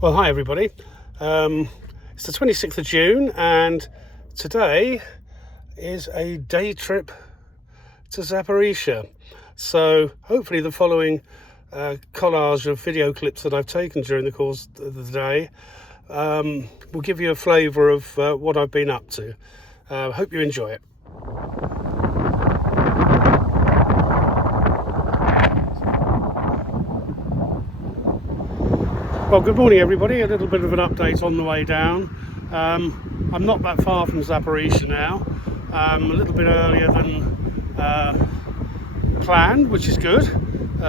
Well, hi everybody. It's the 26th of June and today is a day trip to Zaporizhzhia. So hopefully the following collage of video clips that I've taken during the course of the day will give you a flavour of what I've been up to. Hope you enjoy it. Well, good morning everybody. A little bit of an update on the way down. I'm not that far from Zaporizhzhia now. A little bit earlier than planned, which is good.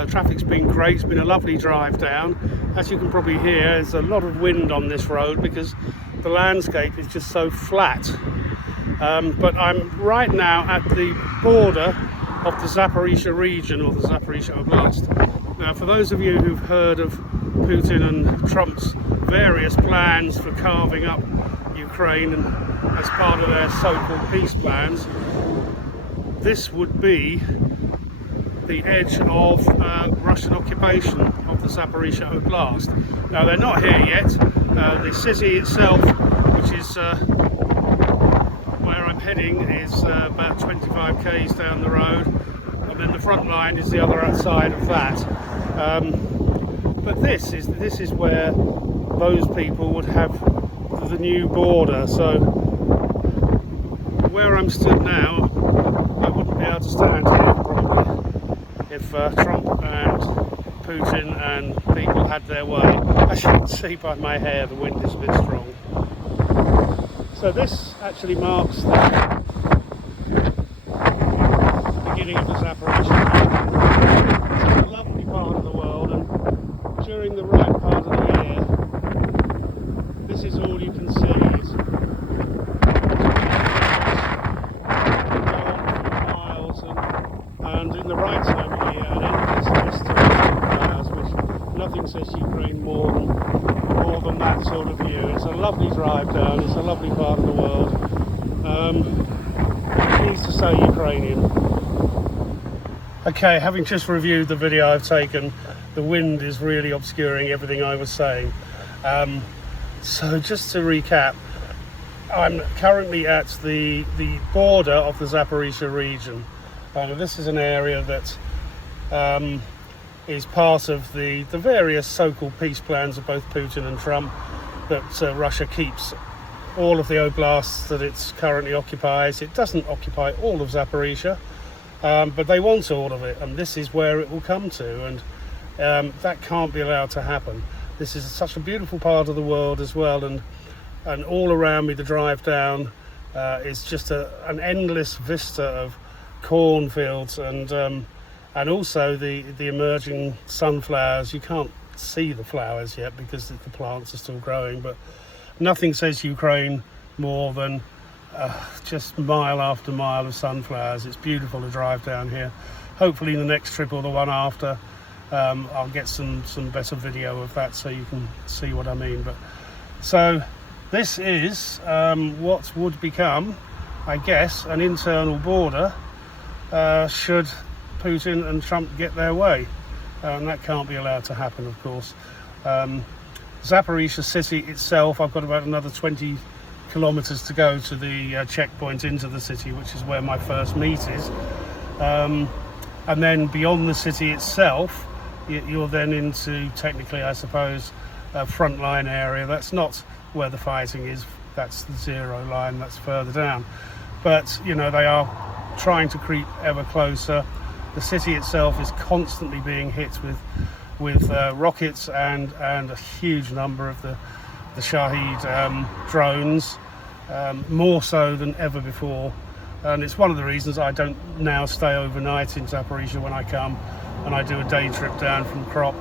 Traffic's been great. It's been a lovely drive down. As you can probably hear, there's a lot of wind on this road because the landscape is just so flat. But I'm right now at the border of the Zaporizhzhia region, or the Zaporizhzhia Oblast. Now, for those of you who've heard of Putin and Trump's various plans for carving up Ukraine and as part of their so-called peace plans, this would be the edge of Russian occupation of the Zaporizhzhia Oblast. Now, they're not here yet. The city itself, which is where I'm heading, is about 25 k's down the road, and then the front line is the other side of that. But this is where those people would have the new border. So where I'm stood now, I wouldn't be able to stand here probably if Trump and Putin and people had their way. As you can see by my hair, the wind is a bit strong. So this actually marks the beginning of the Zaporizhzhia. It's a lovely part of the world, and during the right part of the year, this is all you can see. Is miles, and in the right time of year, an endless vista of flowers, which nothing says Ukraine more than that sort of view. It's a lovely drive down. It's a lovely part of the world. Pleased to say Ukrainian. Okay, having just reviewed the video I've taken, the wind is really obscuring everything I was saying. So just to recap, I'm currently at the border of the Zaporizhzhia region. This is an area that is part of the various so-called peace plans of both Putin and Trump, that Russia keeps all of the oblasts that it currently occupies. It doesn't occupy all of Zaporizhzhia, but they want all of it, and this is where it will come to, and that can't be allowed to happen. This is such a beautiful part of the world as well, and all around me the drive down is just an endless vista of cornfields and also the emerging sunflowers. You can't see the flowers yet because the plants are still growing, but nothing says Ukraine more than just mile after mile of sunflowers. It's beautiful to drive down here. Hopefully the next trip or the one after, I'll get some better video of that so you can see what I mean. But so this is what would become, I guess, an internal border should Putin and Trump get their way, and that can't be allowed to happen, of course. Zaporizhzhia city itself, I've got about another 20 kilometers to go to the checkpoint into the city, which is where my first meet is, and then beyond the city itself you're then into, technically I suppose, a frontline area. That's not where the fighting is, that's the zero line, that's further down, but you know, they are trying to creep ever closer. The city itself is constantly being hit with rockets and a huge number of the Shahid drones, more so than ever before. And it's one of the reasons I don't now stay overnight in Zaporizhzhia when I come, and I do a day trip down from Krop.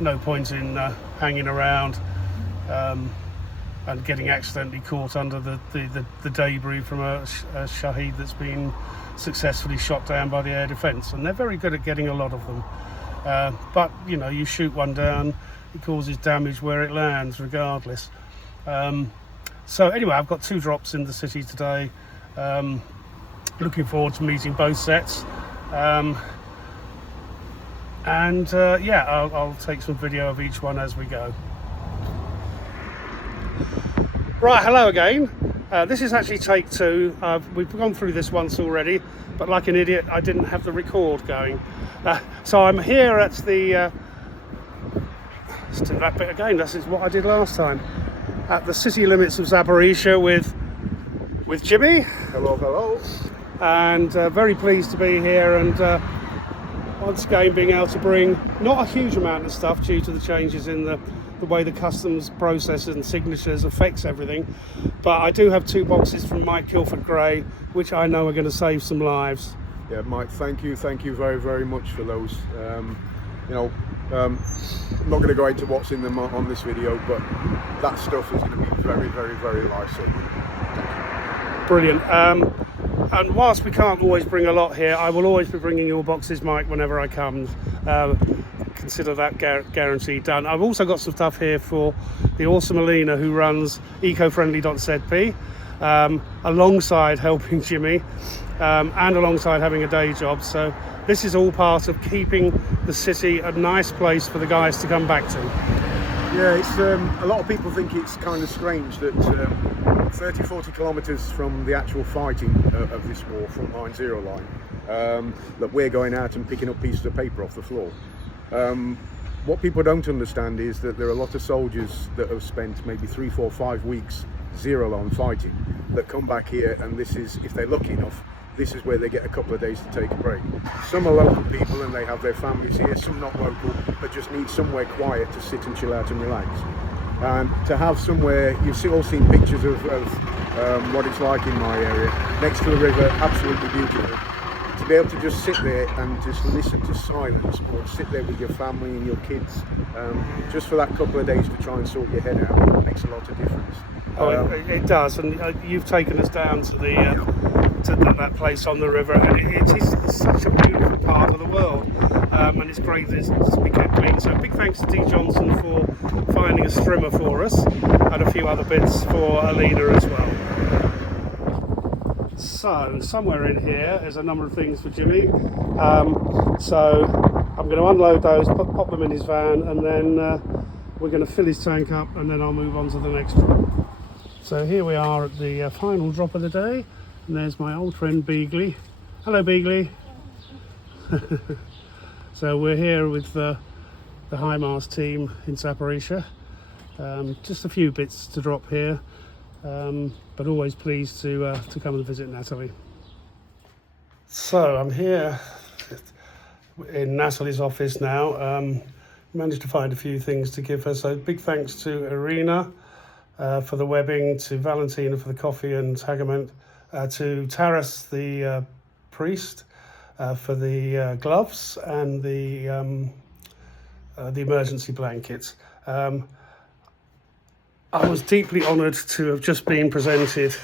No point in hanging around and getting accidentally caught under the debris from a Shahid that's been successfully shot down by the air defence. And they're very good at getting a lot of them. But you know, you shoot one down, it causes damage where it lands regardless. So anyway, I've got 2 drops in the city today. Looking forward to meeting both sets. And yeah, I'll take some video of each one as we go. Right, hello again. This is actually take 2. We've gone through this once already, but like an idiot, I didn't have the record going. So I'm here at the, let's do that bit again, this is what I did last time. At the city limits of Zaporizhzhia with Jimmy. Hello, hello. And very pleased to be here, and once again being able to bring not a huge amount of stuff due to the changes in the way the customs process and signatures affects everything, but I do have 2 boxes from Mike Kilford Gray, which I know are going to save some lives. Yeah, Mike, thank you very, very much for those. You know, I'm not going to go into what's in them on this video, but that stuff is going to be very, very, very life-saving. Brilliant. And whilst we can't always bring a lot here, I will always be bringing your boxes, Mike, whenever I come. Consider that guarantee done. I've also got some stuff here for the awesome Alina, who runs ecofriendly.zp, alongside helping Jimmy, and alongside having a day job. So this is all part of keeping the city a nice place for the guys to come back to. Yeah, it's a lot of people think it's kind of strange that 30-40 kilometres from the actual fighting of this war, frontline, zero line, that we're going out and picking up pieces of paper off the floor. What people don't understand is that there are a lot of soldiers that have spent maybe 3, 4, 5 weeks zero line fighting that come back here, and this is, if they're lucky enough, this is where they get a couple of days to take a break. Some are local people and they have their families here, some not local, but just need somewhere quiet to sit and chill out and relax. And to have somewhere, you've all seen pictures of what it's like in my area, next to the river, absolutely beautiful. To be able to just sit there and just listen to silence, or sit there with your family and your kids, just for that couple of days to try and sort your head out, makes a lot of difference. It does, and you've taken us down to that place on the river, and it is such a beautiful part of the world, and it's great that it's to be kept clean. So big thanks to D Johnson for finding a strimmer for us, and a few other bits for Alina as well. So somewhere in here is a number of things for Jimmy. So I'm going to unload those, pop them in his van, and then we're going to fill his tank up, and then I'll move on to the next one. So here we are at the final drop of the day, and there's my old friend Beagley. Hello, Beagley. So we're here with the HIMARS team in Zaporizhzhia. Just a few bits to drop here, but always pleased to come and visit Natalie. So I'm here in Natalie's office now. Managed to find a few things to give her. So big thanks to Irina for the webbing, to Valentina for the coffee and tagament, to Taras the priest for the gloves and the emergency blankets. I was deeply honoured to have just been presented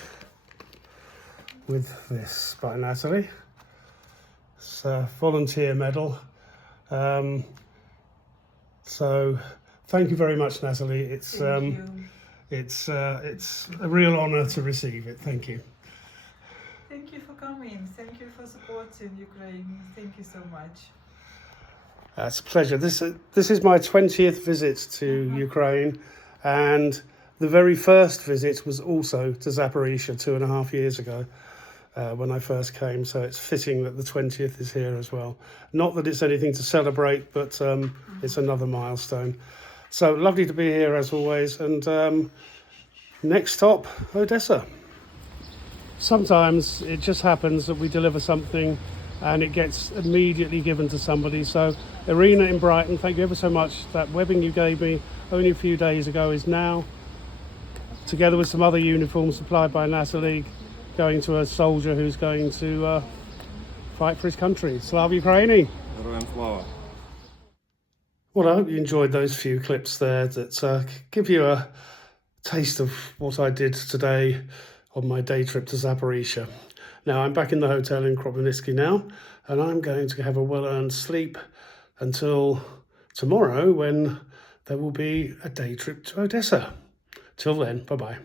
with this by Natalie. It's a volunteer medal. So thank you very much, Natalie. It's a real honour to receive it. Thank you. Thank you for coming. Thank you for supporting Ukraine. Thank you so much. It's a pleasure. This is my 20th visit to Ukraine, and the very first visit was also to Zaporizhzhia 2.5 years ago when I first came. So it's fitting that the 20th is here as well. Not that it's anything to celebrate, but it's another milestone. So lovely to be here as always, and next stop, Odessa. Sometimes it just happens that we deliver something and it gets immediately given to somebody. So Irina in Brighton, thank you ever so much. That webbing you gave me only a few days ago is now, together with some other uniforms supplied by Natalie, going to a soldier who's going to fight for his country. Slava Ukraini! Well, I hope you enjoyed those few clips there that give you a taste of what I did today on my day trip to Zaporizhzhia. Now, I'm back in the hotel in Kropyvnytsky now, and I'm going to have a well-earned sleep until tomorrow, when there will be a day trip to Odessa. Till then, bye-bye.